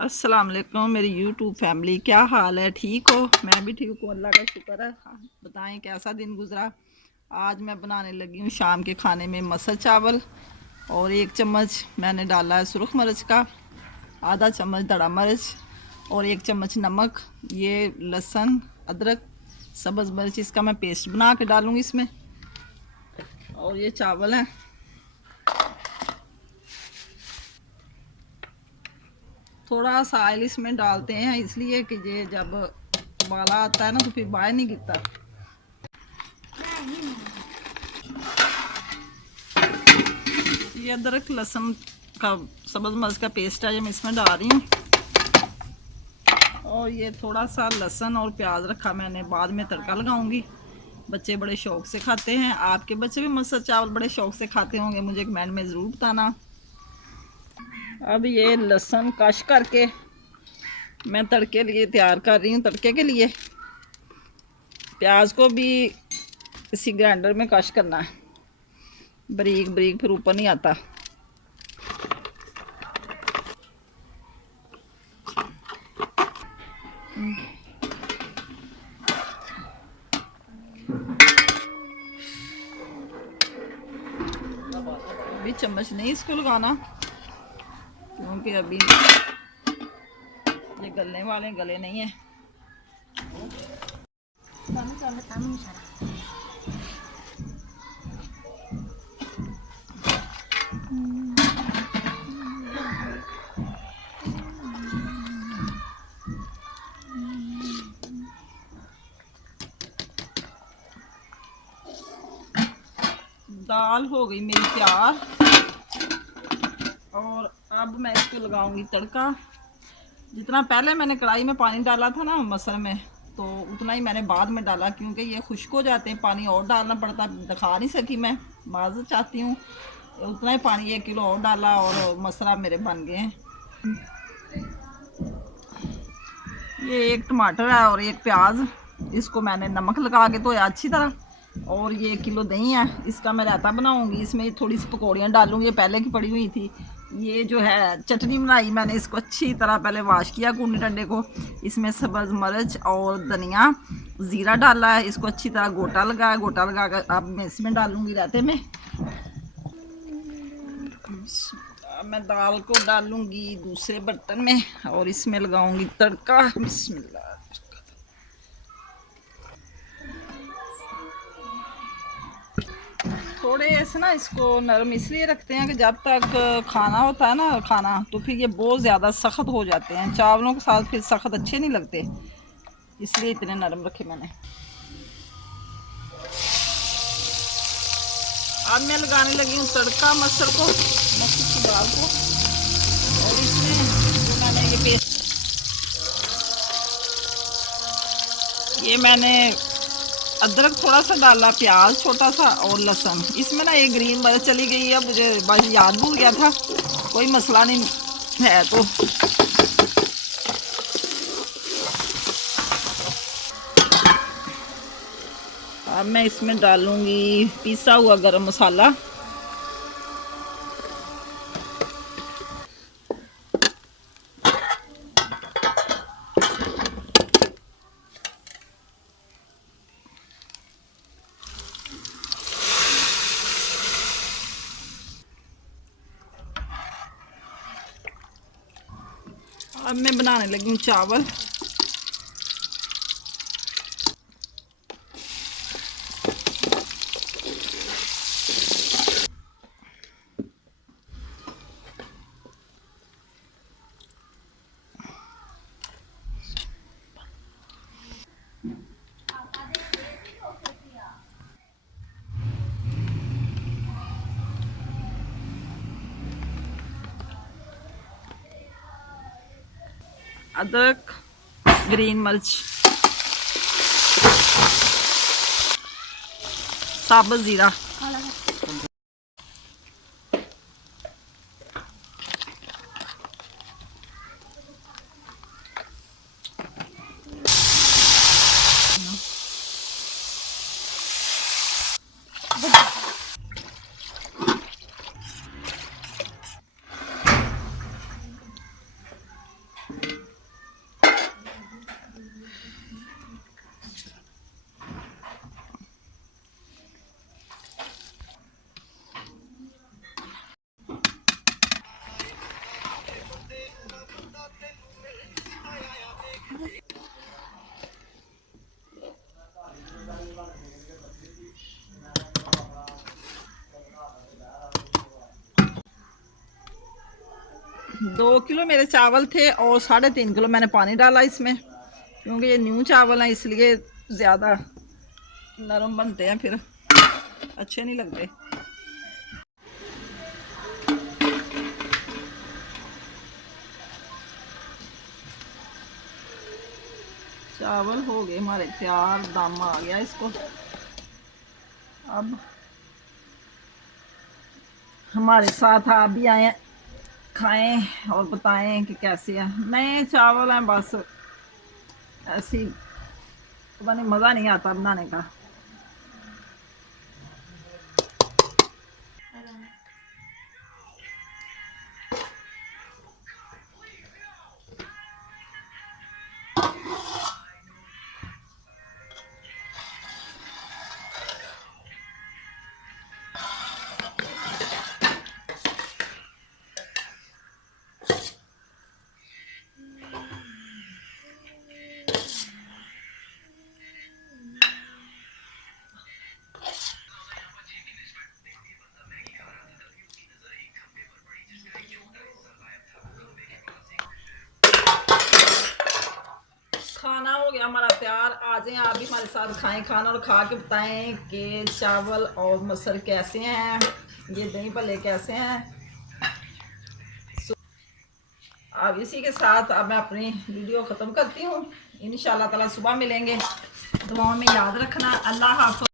अस्सलाम वालेकुम मेरी यूट्यूब फैमिली, क्या हाल है? ठीक हो? मैं भी ठीक हूँ, अल्लाह का शुक्र है। हाँ, बताएं कैसा दिन गुजरा। आज मैं बनाने लगी हूँ शाम के खाने में मसल चावल। और 1 चम्मच मैंने डाला है सुरख मिर्च का, आधा चम्मच दड़ा मिर्च और 1 चम्मच नमक। ये लहसुन, अदरक, सब्ज़ मिर्च, इसका मैं पेस्ट बना के डालूँगी इसमें। और ये चावल है। थोड़ा सा ऑयल इसमें डालते हैं इसलिए कि ये जब उबाला आता है ना तो फिर बाहर नहीं गिरता। ये अदरक लहसुन का सब्ज़ मिर्च का पेस्ट है, ये मैं इसमें डाल रही हूँ। और ये थोड़ा सा लहसुन और प्याज रखा मैंने, बाद में तड़का लगाऊंगी। बच्चे बड़े शौक से खाते हैं। आपके बच्चे भी मसल चावल बड़े शौक से खाते होंगे, मुझे कमेंट में ज़रूर बताना। अब ये लहसुन कश करके मैं तड़के लिए तैयार कर रही हूँ। तड़के के लिए प्याज को भी इसी ग्राइंडर में कश करना है, बारीक बारीक, फिर ऊपर नहीं आता। अभी चम्मच नहीं इसको लगाना, क्योंकि अभी ये गलने वाले गले नहीं है। दाल हो गई मेरी तैयार। और अब मैं इसको लगाऊंगी तड़का। जितना पहले मैंने कढ़ाई में पानी डाला था ना मसल में, तो उतना ही मैंने बाद में डाला, क्योंकि ये खुश्क हो जाते हैं। पानी और डालना पड़ता, दिखा नहीं सकी मैं, माज़रत चाहती हूँ। उतना ही पानी 1 किलो और डाला और मसाला मेरे बन गए हैं। ये 1 टमाटर है और 1 प्याज, इसको मैंने नमक लगा के धोया अच्छी तरह। और ये 1 किलो दही है, इसका मैं रायता बनाऊंगी। इसमें थोड़ी सी पकौड़ियाँ डालूंगी, ये पहले की पड़ी हुई थी। ये जो है चटनी बनाई मैंने, इसको अच्छी तरह पहले वाश किया कूड़े डंडे को। इसमें सब्ज़ मिर्च और धनिया, ज़ीरा डाला है, इसको अच्छी तरह गोटा लगाया। गोटा लगा कर अब मैं इसमें डालूंगी रायते में। अब मैं दाल को डालूंगी दूसरे बर्तन में और इसमें लगाऊंगी तड़का। बिस्मिल्लाह। थोड़े ऐसे ना इसको नरम इसलिए रखते हैं कि जब तक खाना होता है ना खाना, तो फिर ये बहुत ज़्यादा सख्त हो जाते हैं। चावलों के साथ फिर सख्त अच्छे नहीं लगते, इसलिए इतने नरम रखे मैंने। अब मैं लगाने लगी हूँ तड़का मसल की दाल को। और इसमें जो मैंने ये पेस्ट, ये मैंने अदरक थोड़ा सा डाला, प्याज छोटा सा और लहसुन। इसमें ना ये ग्रीन मिर्च चली गई है, मुझे बस याद भूल गया था। कोई मसला नहीं है। तो अब मैं इसमें डालूंगी पिसा हुआ गरम मसाला। अब मैं बनाने लगी हूँ चावल। अदरक, ग्रीन मिर्च, साबुत ज़ीरा, 2 किलो मेरे चावल थे और 3.5 किलो मैंने पानी डाला इसमें, क्योंकि ये न्यू चावल हैं इसलिए ज़्यादा नरम बनते हैं, फिर अच्छे नहीं लगते। चावल हो गए हमारे तैयार, दम आ गया इसको। अब हमारे साथ आप भी आए, खाएं और बताएं कि कैसे है। नए चावल हैं, बस ऐसी पता नहीं, मज़ा नहीं आता बनाने का। खाना हो गया हमारा तैयार। आ जाएं आप भी हमारे साथ, खाएं खाना और खा के बताएं कि चावल और मसर कैसे हैं, ये दही भल्ले कैसे हैं। अब इसी के साथ अब मैं अपनी वीडियो ख़त्म करती हूँ। इंशाल्लाह ताला सुबह मिलेंगे। दुआओं में याद रखना। अल्लाह हाफ़िज़।